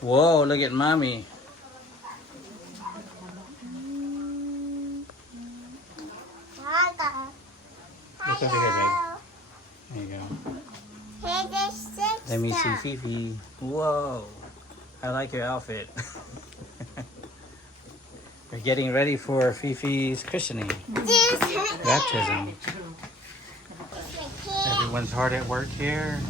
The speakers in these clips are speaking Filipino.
Whoa, look at mommy. Look over here, babe. There you go. Let me see Fifi. Whoa, I like your outfit. We're getting ready for Fifi's christening, baptism. Everyone's hard at work here.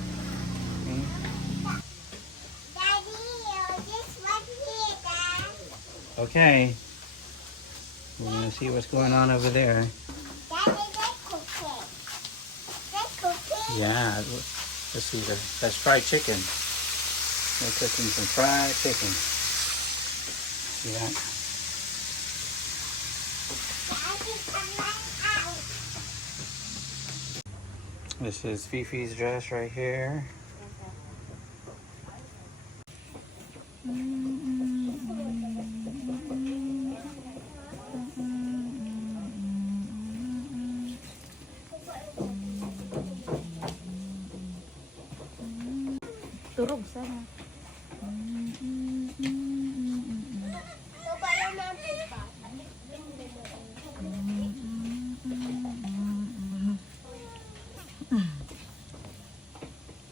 Okay. Okay. We're gonna see what's going on over there. Yeah, let's see. That's fried chicken. They're cooking some fried chicken. Yeah. This is Fifi's dress right here. Turog sana.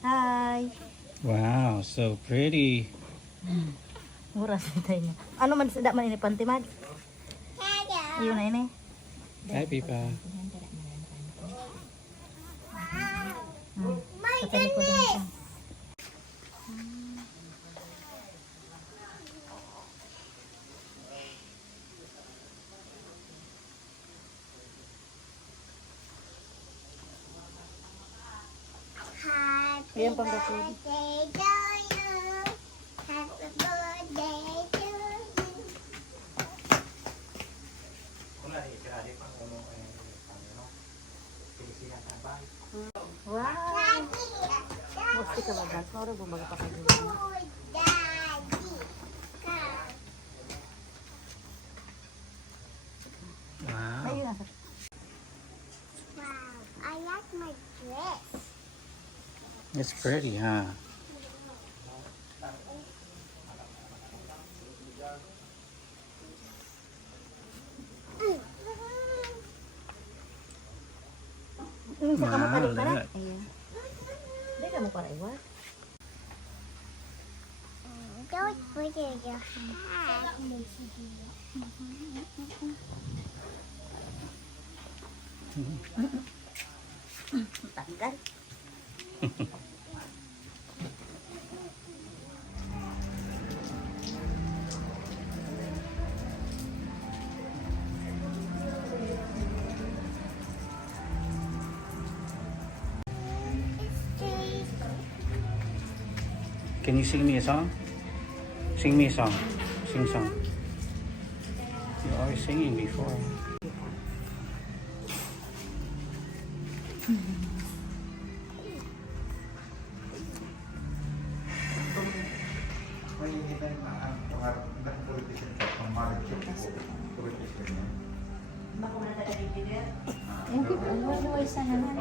Hi. Wow, so pretty. Mura sa tayo niya. Ano man sa man ini pantimad? Ayun na ini. Hi, Pipa. Sa talikod na siya. Ayan pang gasol. Wow! Musti ka ba, Dad? Mauro bumaga pa kayo. Wow. Ayun na. Wow, I like my dress. It's pretty, huh? Sa kamu Wow, tarik para? look. Ayan. Hindi ka mo para iwas. Don't forget your hat. Tanggal. Can you sing me a song? Sing me a song. Sing song. You're always singing before. Yung kita, ano isa naman.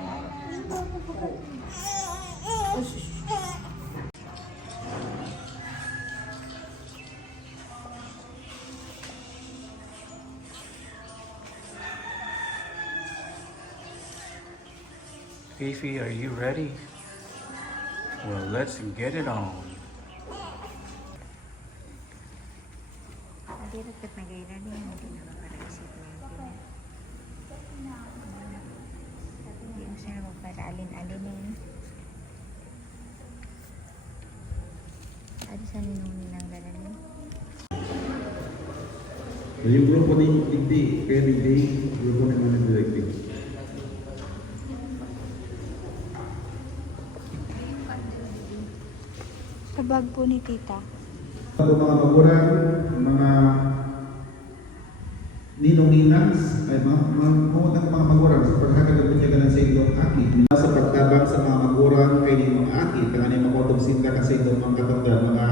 Fifi, are you ready? Well, let's get it on. Hindi dapat nag-ilan yan. Hindi na makaraisip na yung pina. Hindi mo siya magpara-alin-alinin. Adi sa ninunin ng galalin. Yung grupo ni Digdi, kaya Digdi, grupo ni Muna Digdi. Kabag po ni tita. Mga magulang, mga ninong-ninangs, ay mga magulang sa pagkakagal po niya sa ilong aki. Sa pagtabang sa mga magulang kay ninong aki, kaya na makotong sinta kasi ilong mga katanda, mga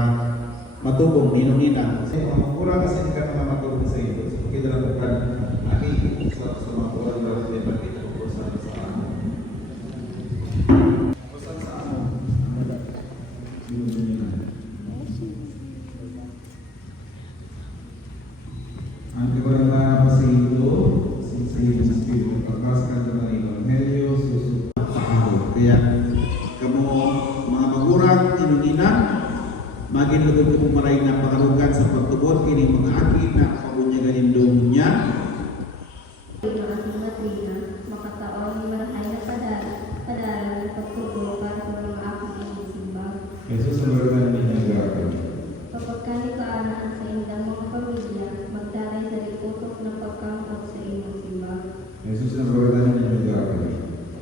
matubong ninong-ninang. Sa mga magulang kasi ka mga matubong sa ilong. So, kita lang bukan aki, sa mga magulang na rin bakit po sa amin. mga magurang inuginan, maginugod ko maray na pangalugan sa pagtubot kini mga aki na pabunyagan indong niya. Ang aking matrina, makataon marahay na padala ng pagtubo para sa mga aking inisimba. Jesus ang baragan ninyo gagawin. Kapag kanikaan sa indang mga pamilya, magdaray sa rikutok ng pagkangkot sa inyong simba. Jesus ang baragan ninyo gagawin.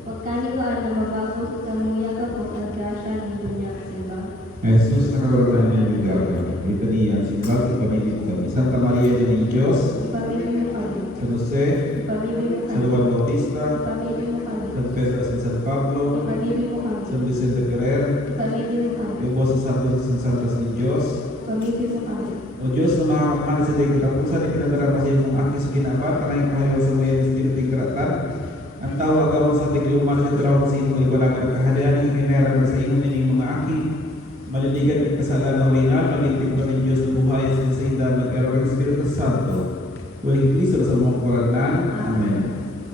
Kapag kanikaan na mabago sa kamuya kapag ang grasya ng inyong simba. Jesus ang baragan ninyo gagawin. Ito niya, simbat at pamilip kami. Santa Maria de Dios, Ipamili mo kami. San Jose, Ipamili mo San kami. Juan Bautista, Ipamili mo kami. San Pedro at San Pablo, Ipamili mo kami. San Vicente Ferrer, Ipamili mo kami. yung Bosa Santos at San Santos ni Diyos. Ipamili mo kami. O Diyos na makakapan sa tingin katapusan, ipinadara sa iyong aking sa ginaba, kanayang kahayaw sa may espiriting karatan. Ang tawag gawang sa tigluman sa trawag sa iyong iwalang kahalian, ikinera sa iyong nining mga aki. Maliligan ng kasalan na winan, malitig mo ng Diyos na buhay sa sinda ng Erwin Espiritu Santo. Huwag Kristo sa mong koralan. Amen.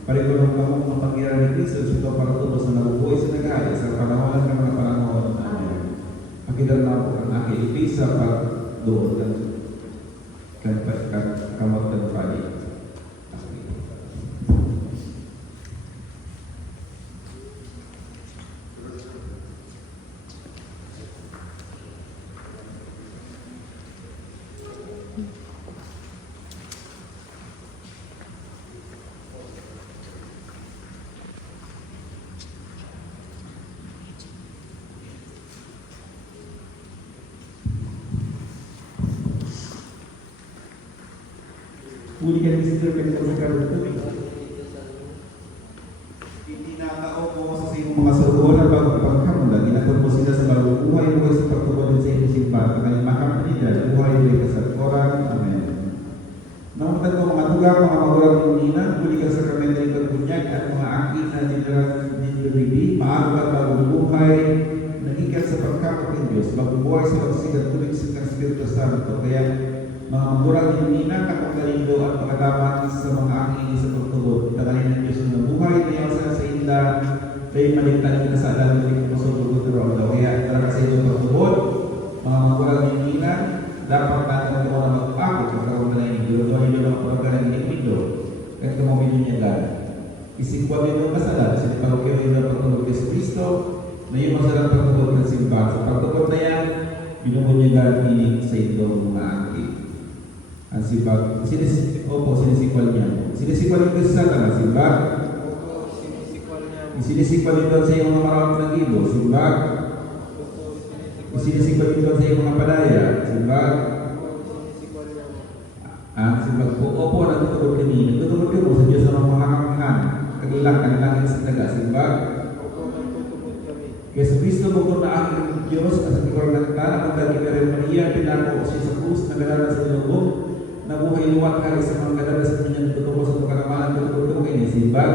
Parikulong ka mong mapangyari ni Kristo sa ito para tubos na nabubuhay sa nagaya sa panahon ng mga panahon. Amen. Akitan na po ang aking ipisa pagdoon kan kamot dan pali. Uli ka ni Sister Pagkat sa karoon tubig. Itinatao mo sa iyong mga saluhan bago pagkamula. Ginatod mo sila sa bagong buhay sa pagtubunin sa iyong simbahan. Kaya makamilya, buhay mo sa koran. Amen. Namuntan ko mga tugang, mga magulang ng nina, uli ka sa kamenda ng pagbunyag at mga angkin na nilaribi, maaga at bagong buhay, nagikat sa pagkamot ng Diyos, bagong buhay sa pagsigat tulig sa Espiritu Santo. Kaya mga magulang ng nina, kapagkalindo at pagkadaman sa mga angkin sa pagtubot. Tagayin ng Diyos ng buhay, kaya sa inda, kaya maligtan ng kasalan ng mga masugod ng Roma. Kaya talaga sa inyong pagtubot, mga magulang ng nina, dapat natin mo na mag-akit magkaroon na ng Diyos. Doon yung mga pagkaroon ng Indo. Kaya tumamili niya lang. Isikwa din yung kasalan. Kasi pagkaroon yung pagtubot kay Kristo, na yung masalang pagtubot ng simbahan. Sa pagtubot na yan, binubunyagan ini sa itong mga angkin. Ang simbag, sinisikwal niya. Sinisikwal yung kasal ang simbag. Sinisikwal din doon sa iyong mga maraming ng ibo, simbag. Sinisikwal din doon sa iyong mga padaya, simbag. Ang simbag po, opo, nagtutubod kami. Nagtutubod kami sa Diyos na mga kakamhan. Kaglalak langit sa taga, simbag. Kaya sa Kristo mo na aking Diyos at sa ikaw ng tanang ang Kagigaren Maria, pinako siya sa krus, nagalaran sa lubog, nabuhay luwat kali sa mga kadala sa kanyang nagtutubo sa pagkakamalan, nagtutubo kayo ni simbag.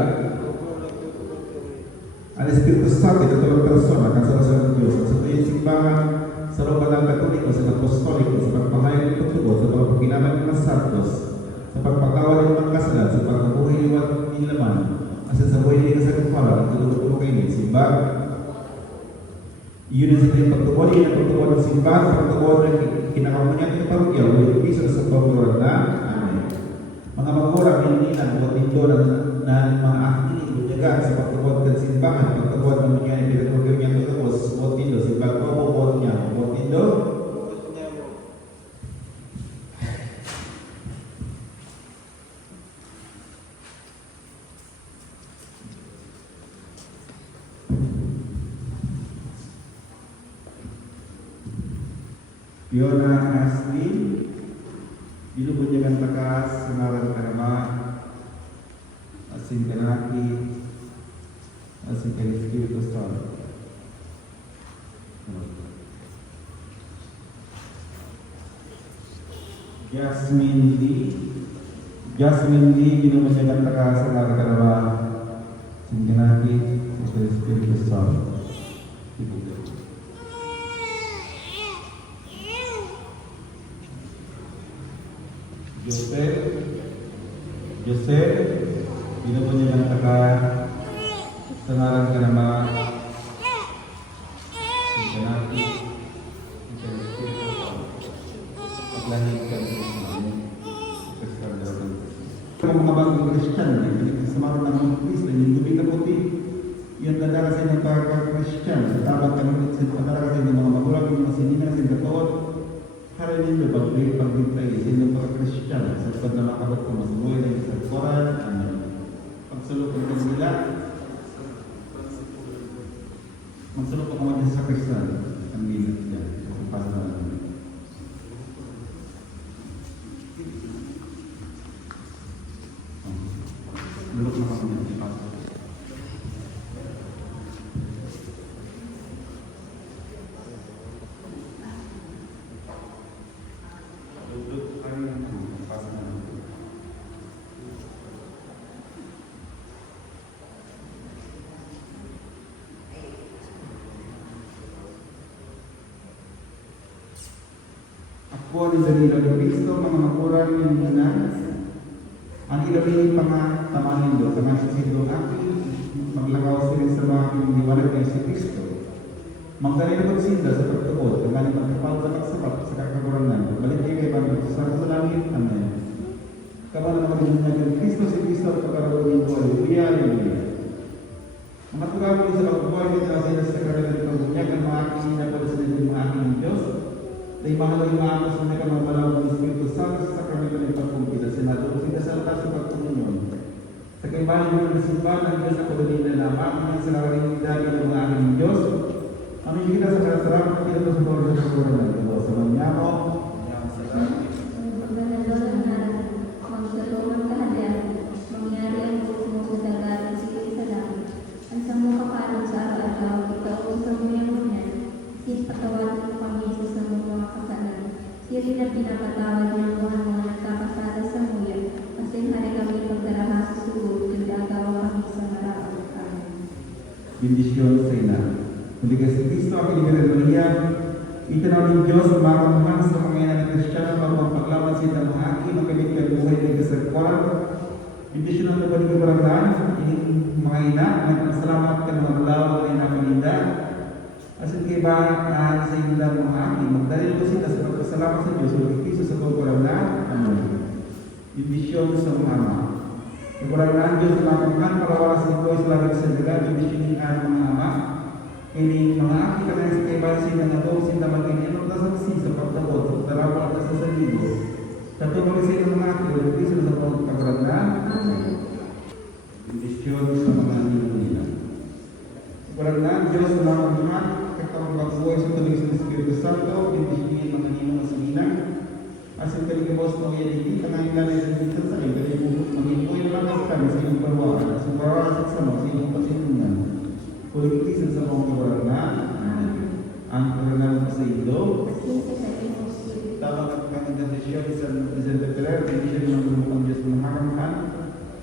Ang Espiritu Santo, katulong persona, kasalasan ng Diyos, sa tuyong simbahan, sa looban ng Katoliko, sa Apostoliko, sa pagpahayag ng pagtubo, sa pagpagkinaman ng mga santos, sa pagpatawad ng mga kasalan, sa pagkabuhay luwat ng laman, asa sa buhay nila sa kapalan, nagtutubo kayo ni simbag. Yun ang siyang pagtubuan, yun ang pagtubuan ng simbahan, pagtubuan ng kinakamanyan ng parokya, ulit piso sa pagtubuan na. Amen. Mga magurang, hindi na buat ito na mga aking bunyagan sa pagtubuan ng simbahan, pagtubuan ng mga pinagpagawin niya tutubos, buat ito, simbahan ko, buat niya, buat ito. Fiona Ashley, binubunyagan takas, sengaran karama, asin kanaki, asin kaniki itu Santo. Jasmine Lee, binubunyagan takas, sengaran karama, asin kanaki, asin Espiritu Santo. Joseph, binubunyagan takas, sengaran karama, Kung mga bagong Christian, sumaro ng mga Kristo, yung gabi na puti, yung nadara sa inyong pagka-Christian, sa tabang kami, nadara sa inyong mga magulang, yung mga sinina, sa katoon, harin ninyo, pagbintay, sa inyong pagka-Christian, sa pag na makabot ko, mas buhay na sa Quran, pagsulok ko ng nila, magsulok ko mga sa Christian, ang minit niya, sa pasal na namin. Lulok na kami ng pasal. Lulok kami ng pasal na namin. Ako ni Danilo de Cristo, mga magulang ng ina, ang ilawin mga tamahin doon, sa mga sisindong aking maglakaw sila sa mga iniwalag ng si Cristo. Magdalilabot sinda sa pagtuod, ang galing magkapal sa pagsapat sa kakagurangan, balik kayo kay Panginoon sa langit, amen. Kaman na magiging ng Cristo, si Cristo at pagkakaroon ng buhay, hallelujah. Mga tugaw sa pagbuhay nito sa iyo sa kagalan ng pagbunyag, ang mga aking inapod sa nito mga aking Diyos, dahil mahal yung mga sa mga kamamalaw ng Espiritu Santo sa sakramento ng pagkumpida, senador, sinasal sa pagkumunyon. Sa kaibahan ng simbahan ng Diyos ako din na lamang ng sa karinidadi ng mga aking Diyos, amin kita sa karasarap at kita sa bawal sa kaguran ng Diyos. Sa manyamo, sa langit. Magdalalo na magdalawang kahadyan, mangyari ang gusto sa dagat at sige sa langit. Ang samong kapanon sa araw-araw, ikaw sa mga munyan, patawarin mo kami sa mga kasalan. Siri na pinapatawad ng mga nagkakasala sa muya, kasi hari kami pagdarahas sa sugod, kundi agawa kami sa maraan. Amen. Bendisyon sa ina. Muli ka si Cristo, ang Pilipinan Maria, itanaw ng Diyos ang mga kamuhan sa mga ina ng Kristiyano, bagong paglaban sa itang mga aki, magkabit ka buhay ng kasagpuan. Bendisyon ang nabalik ng barangay, ining mga ina, salamat ka mga malaw na inapaninda. Asin kay ba sa inyo mga aking, magdalil ko sila sa pagpasalamat sa Diyos, magkikiso sa pagkurangan, bendisyon sa mga ama. Pagkurangan Diyos na makamkan, para wala sa ito, islalag sa dagat, bendisyonin ang mga ama. Ini mga aking kanay sa kay ba sila na doon, sila mag-inino na sa sa pagtabot, sa tarawal at sa salibo. Katulong sa inyo mga aking, magkikiso sa pagkurangan, bendisyon sa mga nila. Pagkurangan Diyos na makamkan, katawang pagbuhay sa tuloy sa Espiritu Santo, bendisyonin mga ninong sa minang. Asin kaligamos mo yan hindi, kanang ilalay sa dito sa iyo, kaya mag-inuwi lang ang kami sa iyong parwaan, sa parwaan sa mga sa iyong pasinunan. Kuligtisan sa mga kawarangan, ang kawarangan mo sa iyo. Tawag at kanyang kondisyon sa Presidente Ferrer, bendisyonin ang lumutang Diyos na makamkan.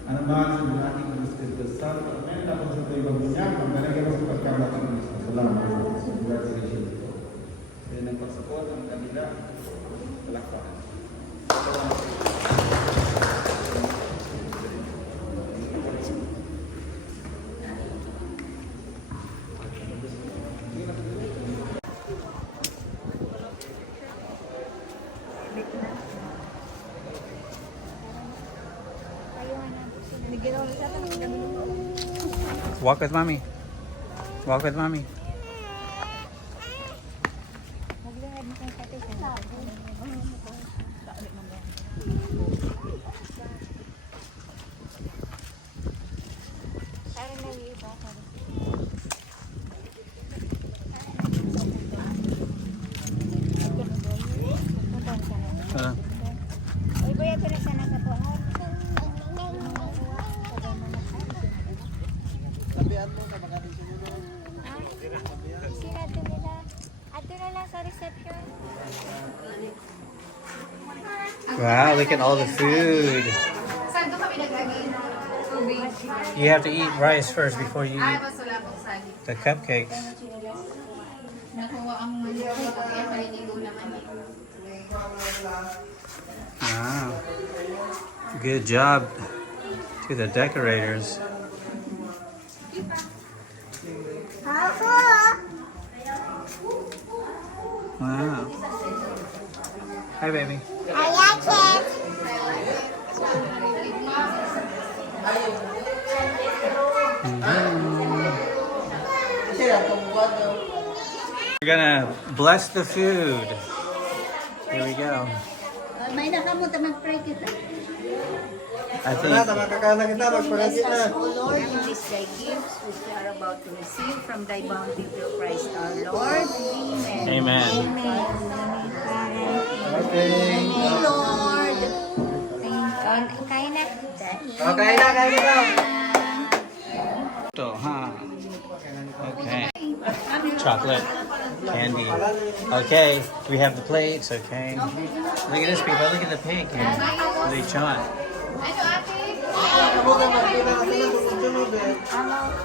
Ano ba sa mga ating ng Espiritu Santo? Amen. Tapos sa ito ibang bunyak, magdalagay mo sa pagkamatang ng Diyos. Salamat. Congratulations. Kaya ng pagsapot ang kanila, palakpakan. Walk with mommy. Walk with mommy. Wow, look at all the food. You have to eat rice first before you eat the cupcakes. Wow. Good job to the decorators. Papa! Wow. Hi, baby. I like it. We're gonna bless the food. Here we go. May nakamunta mag-pray kita. I think. Bless us, O Lord, in these thy gifts which we are about to receive from thy bounty through Christ our Lord. Amen. Amen. Thank you, Lord. Kain na. So, huh? Okay. Chocolate. Candy. Okay. We have the plates. Okay. Look at this, people. Look at the pig here. Lechon.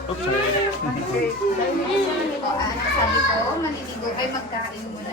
Oops, sorry. Sabi ko, maliligo kayo, magkain mo na.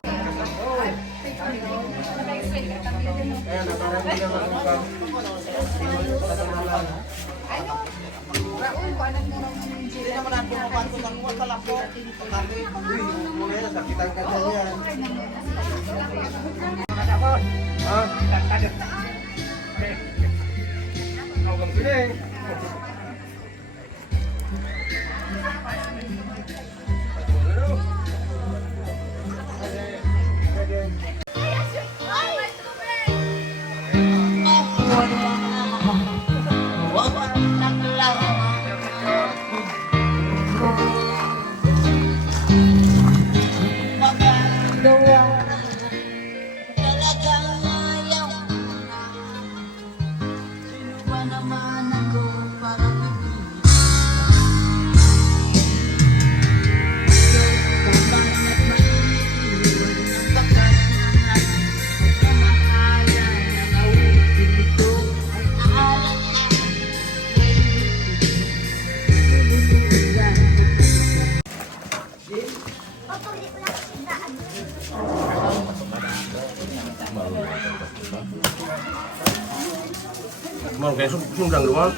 Mau kayak sundang doang.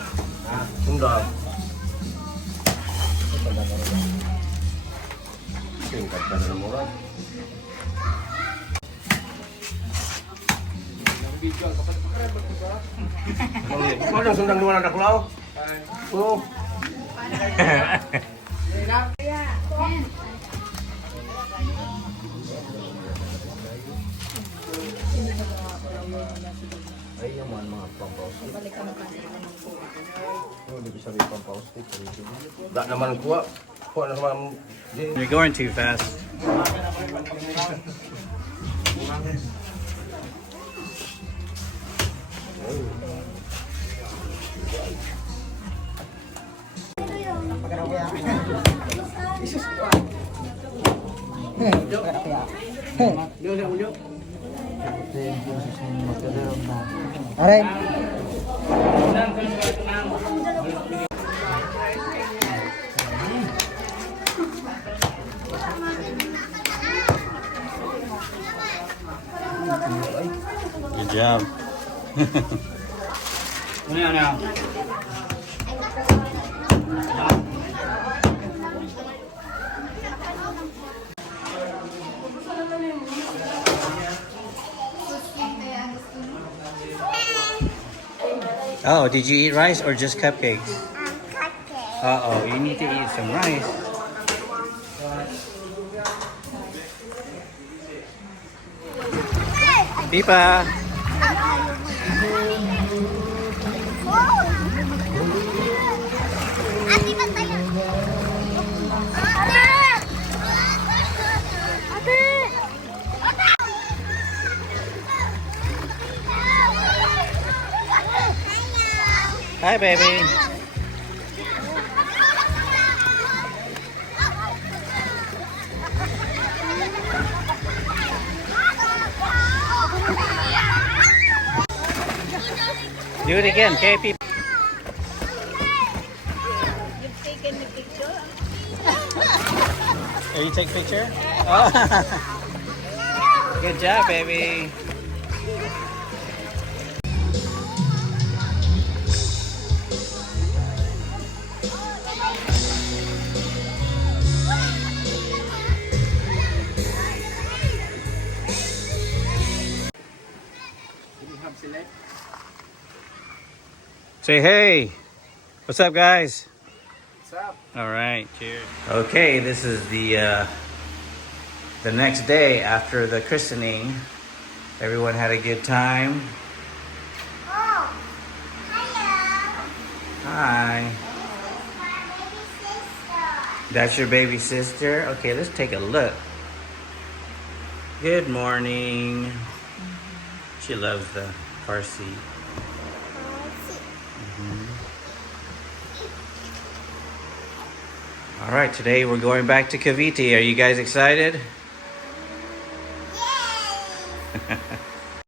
Sundang. Singkat kan orang. Mau yang sundang doang ada pulau. Oh. Tak naman kuat. Kuat naman. You're going too fast. Good job. Oh, did you eat rice or just cupcakes? Cupcake. Uh-oh, you need to eat some rice. Pipa! Ate, ba't tayo? Ate! Ate! Hi, baby. Do it again, okay, people? You've taken the picture? Oh, you take picture? Oh. Good job, baby. Say hey. What's up, guys? What's up? All right, cheers. Okay, this is the next day after the christening. Everyone had a good time. Oh, hello. Hi. My baby sister. That's your baby sister? Okay, let's take a look. Good morning. She loves the car seat. All right, today we're going back to Cavite. Are you guys excited? Yay!